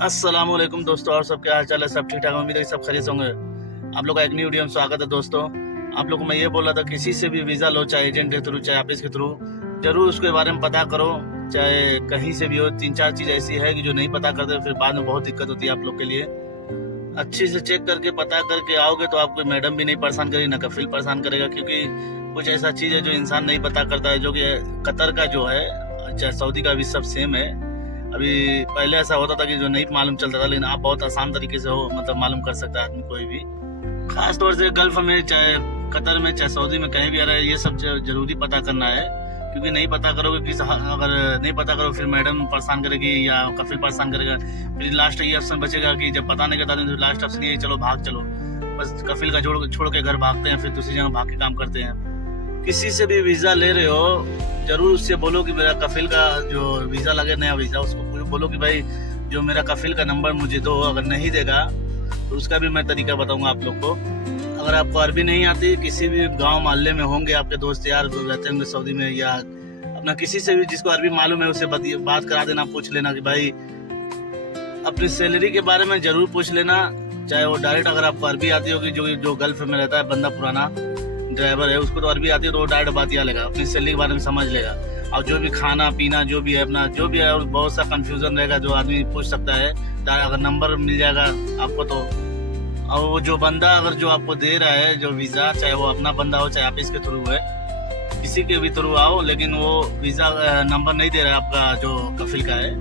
अस्सलामुअलैकुम दोस्तों, और सब क्या हाल चाल है। सब ठीक ठाक, उम्मीद है कि सब खरीद होंगे। आप लोग का एक न्यू वीडियो में स्वागत है दोस्तों। आप लोग को मैं ये बोल रहा था, किसी से भी वीज़ा लो, चाहे एजेंट के थ्रू चाहे ऑफिस के थ्रू, जरूर उसके बारे में पता करो। चाहे कहीं से भी हो, 3-4 चीज़ ऐसी है कि जो नहीं पता करते फिर बाद में बहुत दिक्कत होती है आप लोग के लिए। अच्छे से चेक करके पता करके आओगे तो आपको मैडम भी नहीं परेशान करेगी, ना कफिल परेशान करेगा, क्योंकि कुछ ऐसा चीज़ है जो इंसान नहीं पता करता है। जो कि कतर का जो है, चाहे सऊदी का भी सब सेम है। अभी पहले ऐसा होता था कि जो नहीं मालूम चलता था, लेकिन आप बहुत आसान तरीके से हो मतलब मालूम कर सकता है आदमी कोई भी। खास तौर से गल्फ में, चाहे कतर में, चाहे सऊदी में, कहीं भी आ रहा है, ये सब जरूरी पता करना है। क्योंकि नहीं पता करोगे कि अगर नहीं पता करो फिर मैडम परेशान करेगी या कफिल परेशान करेगा। फिर लास्ट ये ऑप्शन बचेगा कि जब पता नहीं करता तो लास्ट ऑप्शन ये, चलो भाग चलो, बस कफिल का छोड़ के घर भागते हैं, फिर दूसरी जगह भाग के काम करते हैं। किसी से भी वीज़ा ले रहे हो, जरूर उससे बोलो कि मेरा कफिल का जो वीज़ा लगे, नया वीज़ा, उसको बोलो कि भाई जो मेरा कफिल का नंबर मुझे दो। अगर नहीं देगा तो उसका भी मैं तरीका बताऊंगा आप लोग को। अगर आपको अरबी नहीं आती, किसी भी गांव मोहल्ले में होंगे आपके दोस्त यार रहते होंगे सऊदी में, या अपना किसी से भी जिसको अरबी मालूम है उससे बात करा देना, पूछ लेना कि भाई अपनी सैलरी के बारे में जरूर पूछ लेना। चाहे वो डायरेक्ट, अगर आपको अरबी आती होगी, जो गल्फ में रहता है बंदा पुराना ड्राइवर है, उसको तो अरबी आती है, तो वो डायरेक्ट बात या लेगा, अपनी सैलरी के बारे में समझ लेगा। और जो भी खाना पीना जो भी है अपना, जो भी है, और बहुत सा कंफ्यूजन रहेगा जो आदमी पूछ सकता है। अगर नंबर मिल जाएगा आपको तो, और वो जो बंदा अगर जो आपको दे रहा है जो वीज़ा, चाहे वो अपना बंदा हो चाहे ऑफिस के थ्रू है, किसी के भी थ्रू आओ, लेकिन वो वीज़ा नंबर नहीं दे रहा है आपका जो कफिल का है,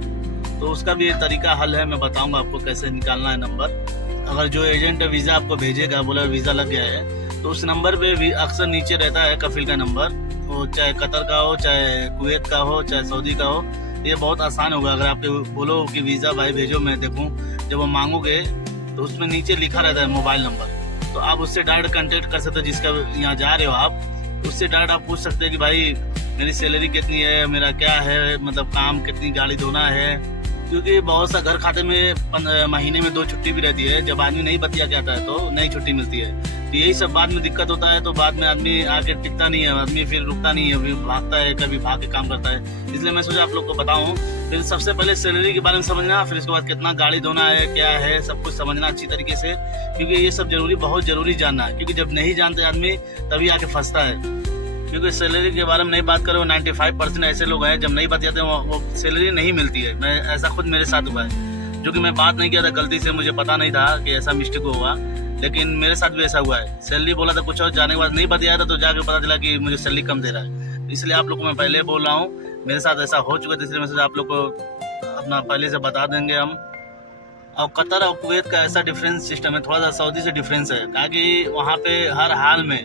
तो उसका भी एक तरीका हल है, मैं बताऊँगा आपको कैसे निकालना है नंबर। अगर जो एजेंट वीज़ा आपको भेजेगा, बोला वीज़ा लग गया है, तो उस नंबर पे भी अक्सर नीचे रहता है कफिल का नंबर। वो चाहे कतर का हो, चाहे कुवैत का हो, चाहे सऊदी का हो, ये बहुत आसान होगा। अगर आप बोलो कि वीज़ा भाई भेजो, मैं देखूं, जब वो मांगोगे तो उसमें नीचे लिखा रहता है मोबाइल नंबर, तो आप उससे डायरेक्ट कांटेक्ट कर सकते हो। जिसका यहाँ जा रहे हो आप, उससे डायरेक्ट आप पूछ सकते हैं कि भाई मेरी सैलरी कितनी है, मेरा क्या है, मतलब काम कितनी, गाड़ी धोना है। क्योंकि बहुत सा घर खाते में महीने में 2 छुट्टी भी रहती है। जब आदमी नहीं बतिया जाता है तो नई छुट्टी मिलती है, तो यही सब बाद में दिक्कत होता है। तो बाद में आदमी आके टिकता नहीं है, आदमी फिर रुकता नहीं है, भागता है, कभी भाग के काम करता है। इसलिए मैं सोचा आप लोग को बताऊं। फिर सबसे पहले सैलरी के बारे में समझना, फिर उसके बाद कितना गाड़ी धोना है, क्या है, सब कुछ समझना अच्छी तरीके से, क्योंकि ये सब जरूरी, बहुत जरूरी जानना है। क्योंकि जब नहीं जानते आदमी तभी आके फंसता है। क्योंकि सैलरी के बारे में नहीं बात करो, 95% ऐसे लोग हैं जब नहीं बताते वो सैलरी नहीं मिलती है। मैं ऐसा खुद मेरे साथ हुआ है, जो कि मैं बात नहीं किया था गलती से, मुझे पता नहीं था कि ऐसा मिस्टेक होगा, लेकिन मेरे साथ भी ऐसा हुआ है। सैलरी बोला था कुछ और, जाने के बाद नहीं बताया था, तो जाकर पता चला कि मुझे सैलरी कम दे रहा है। इसलिए आप लोग को मैं पहले बोल रहा हूँ, मेरे साथ ऐसा हो चुका है, इसलिए मैं आप लोग को अपना पहले से बता देंगे हम। और कतर और कुवैत का ऐसा डिफरेंस सिस्टम है, थोड़ा सा सऊदी से डिफरेंस है, ताकि वहाँ पे हर हाल में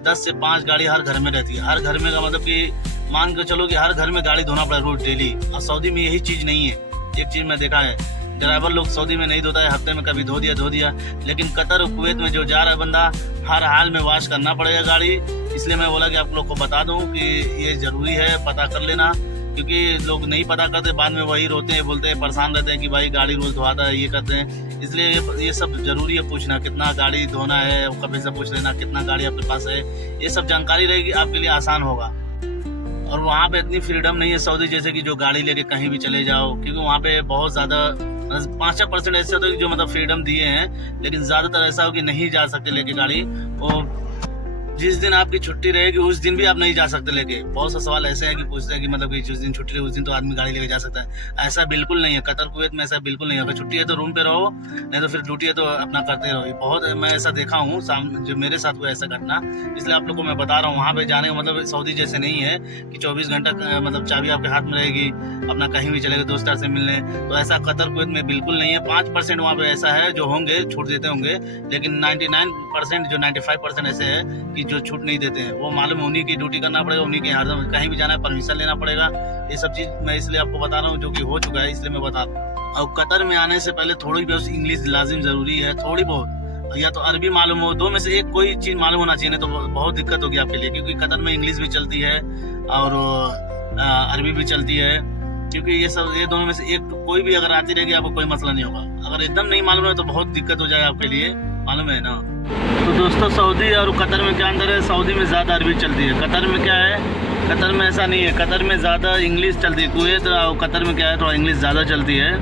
10 से 5 गाड़ी हर घर में रहती है। हर घर में का मतलब कि मान के चलो कि हर घर में गाड़ी धोना पड़ा रोज डेली। और सऊदी में यही चीज़ नहीं है। एक चीज़ मैं देखा है, ड्राइवर लोग सऊदी में नहीं धोता है, हफ्ते में कभी धो दिया। लेकिन कतर और कुवैत में जो जा रहा है बंदा, हर हाल में वॉश करना पड़ेगा गाड़ी। इसलिए मैं बोला कि आप लोग को बता दूं कि ये ज़रूरी है, पता कर लेना। क्योंकि लोग नहीं पता करते, बाद में वही रोते हैं, बोलते हैं, परेशान रहते हैं कि भाई गाड़ी रोज धोता है, ये करते हैं। इसलिए ये सब जरूरी है पूछना, कितना गाड़ी धोना है, कभी से पूछ लेना, कितना गाड़ी आपके पास है। ये सब जानकारी रहेगी, आपके लिए आसान होगा। और वहाँ पे इतनी फ्रीडम नहीं है सऊदी जैसे कि जो गाड़ी लेके कहीं भी चले जाओ, क्योंकि वहाँ पे बहुत ज़्यादा 5% ऐसे होते हैं जो मतलब फ्रीडम दिए हैं, लेकिन ज़्यादातर ऐसा हो कि नहीं जा सकते लेके गाड़ी। वो जिस दिन आपकी छुट्टी रहेगी उस दिन भी आप नहीं जा सकते लेके। बहुत सा सवाल ऐसे है कि पूछते हैं कि मतलब कि जिस दिन छुट्टी रहे उस दिन तो आदमी गाड़ी लेके जा सकता है। ऐसा बिल्कुल नहीं है, कतर कुवैत में ऐसा बिल्कुल नहीं है। अगर छुट्टी है तो रूम पे रहो, नहीं तो फिर ड्यूटी है तो अपना करते रहो। बहुत मैं ऐसा देखा हूँ, जो मेरे साथ हुआ ऐसा घटना, इसलिए आप लोग को मैं बता रहा हूँ। वहाँ पे जाने का मतलब सऊदी जैसे नहीं है कि 24 घंटा मतलब चाबी आपके हाथ में रहेगी, अपना कहीं भी चलेगा दोस्त से मिलने। तो ऐसा कतर कुवैत में बिल्कुल नहीं है। 5% वहाँ पे ऐसा है जो होंगे, छूट देते होंगे, लेकिन 99% जो 95% ऐसे है कि जो छूट नहीं देते हैं। वो मालूम उन्हीं की ड्यूटी करना पड़ेगा, उन्हीं के हरदम कहीं भी जाना है परमिशन लेना पड़ेगा। ये सब चीज़ मैं इसलिए आपको बता रहा हूँ, जो कि हो चुका है, इसलिए मैं बता रहा हूँ। और कतर में आने से पहले थोड़ी बहुत इंग्लिश लाजिम ज़रूरी है, थोड़ी बहुत, या तो अरबी मालूम हो, 2 में से एक कोई चीज़ मालूम होना चाहिए, तो बहुत दिक्कत होगी आपके लिए। क्योंकि कतर में इंग्लिश भी चलती है और अरबी भी चलती है। क्योंकि ये दोनों में से एक कोई भी अगर आती रहेगी आपको कोई मसला नहीं होगा। अगर एकदम नहीं मालूम है तो बहुत दिक्कत हो जाएगा आपके लिए, मालूम है ना। तो दोस्तों, सऊदी और कतर में क्या अंदर है? सऊदी में ज़्यादा अरबी चलती है, कतर में क्या है, कतर में ऐसा नहीं है। कतर में ज़्यादा इंग्लिश चलती है। कुवैत और कतर में क्या है, थोड़ा इंग्लिश ज़्यादा चलती है।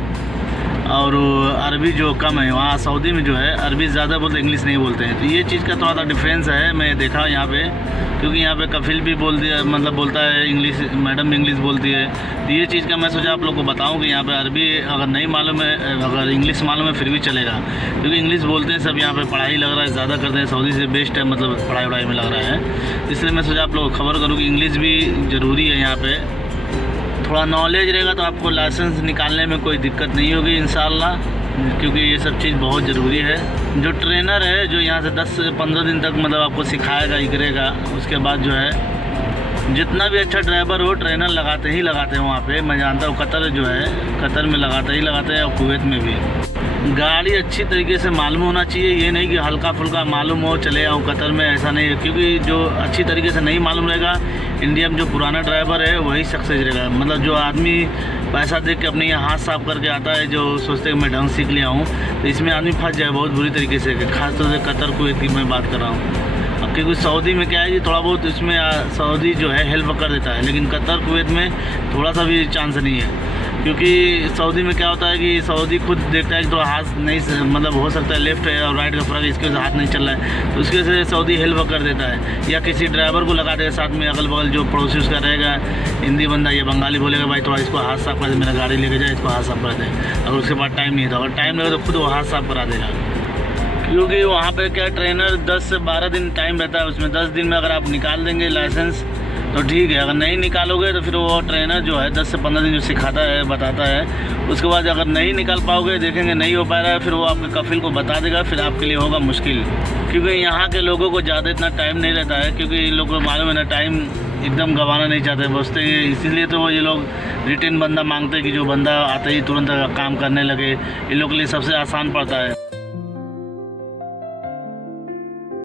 और अरबी जो कम है। वहाँ सऊदी में जो है अरबी ज़्यादा बोलते, इंग्लिश नहीं बोलते हैं। तो ये चीज़ का थोड़ा सा डिफरेंस है, मैं देखा यहाँ पे, क्योंकि यहाँ पे कफिल भी मतलब बोलता है इंग्लिश, मैडम भी इंग्लिश बोलती है। तो ये चीज़ का मैं सोचा आप लोग को बताऊँ कि यहाँ पे अरबी अगर नहीं मालूम है, अगर इंग्लिश मालूम है फिर भी चलेगा, क्योंकि इंग्लिश बोलते हैं सब यहाँ पे, पढ़ाई लग रहा है ज़्यादा करते हैं, सऊदी से बेस्ट है, मतलब पढ़ाई में लग रहा है। इसलिए मैं सोचा आप लोग को खबर करूँ कि इंग्लिश भी ज़रूरी है यहाँ पर। थोड़ा नॉलेज रहेगा तो आपको लाइसेंस निकालने में कोई दिक्कत नहीं होगी इंशाल्लाह, क्योंकि ये सब चीज़ बहुत ज़रूरी है। जो ट्रेनर है जो यहाँ से 10 से 15 दिन तक मतलब आपको सिखाएगा, इकरेगा, उसके बाद जो है जितना भी अच्छा ड्राइवर हो ट्रेनर लगाते हैं वहाँ पे। मैं जानता हूँ कतर जो है, कतर में लगाते हैं और कुवैत में भी। गाड़ी अच्छी तरीके से मालूम होना चाहिए, ये नहीं कि हल्का फुल्का मालूम हो चले आओ कतर में, ऐसा नहीं है। क्योंकि जो अच्छी तरीके से नहीं मालूम रहेगा, इंडिया में जो पुराना ड्राइवर है वही सक्सेस रहेगा। मतलब जो आदमी पैसा दे के अपने यहाँ हाथ साफ करके आता है, जो सोचते हैं मैं ढंग सीख लिया हूँ, तो इसमें आदमी फंस जाए बहुत बुरी तरीके से। खासतौर से कतर कुवैत की मैं बात कर रहा हूँ। अब क्योंकि सऊदी में क्या है कि थोड़ा बहुत इसमें सऊदी जो है हेल्प कर देता है, लेकिन कतर कुवैत में थोड़ा सा भी चांस नहीं है। क्योंकि सऊदी में क्या होता है कि सऊदी खुद देखता है कि थोड़ा हाथ नहीं, मतलब हो सकता है लेफ्ट है और राइट का फ़र्क, इसके वजह से हाथ नहीं चल रहा है, तो उसके वजह से सऊदी हेल्प कर देता है। या किसी ड्राइवर को लगा देगा साथ में, अगल बगल जो पड़ोसी उसका रहेगा, हिंदी बंदा या बंगाली बोलेगा भाई थोड़ा इसको हाथ साफ कर दे, मेरा गाड़ी लेके जाए, इसको हाथ साफ कर दे। अगर उसके पास टाइम नहीं है तो, अगर टाइम लगेगा तो खुद वो हाथ साफ करा देगा। क्योंकि वहाँ पे क्या ट्रेनर 10 से 12 दिन टाइम रहता है, उसमें 10 दिन में अगर आप निकाल देंगे लाइसेंस तो ठीक है, अगर नहीं निकालोगे तो फिर वो ट्रेनर जो है 10 से 15 दिन जो सिखाता है, बताता है, उसके बाद अगर नहीं निकाल पाओगे, देखेंगे नहीं हो पा रहा है, फिर वो आपके कफिल को बता देगा, फिर आपके लिए होगा मुश्किल। क्योंकि यहाँ के लोगों को ज़्यादा इतना टाइम नहीं रहता है, क्योंकि इन लोगों को मालूम है ना, टाइम एकदम गंवाना नहीं चाहते बसते, इसीलिए तो ये लोग रिटेन बंदा मांगते हैं कि जो बंदा आते ही तुरंत काम करने लगे। इन लोग के लिए सबसे आसान पड़ता है।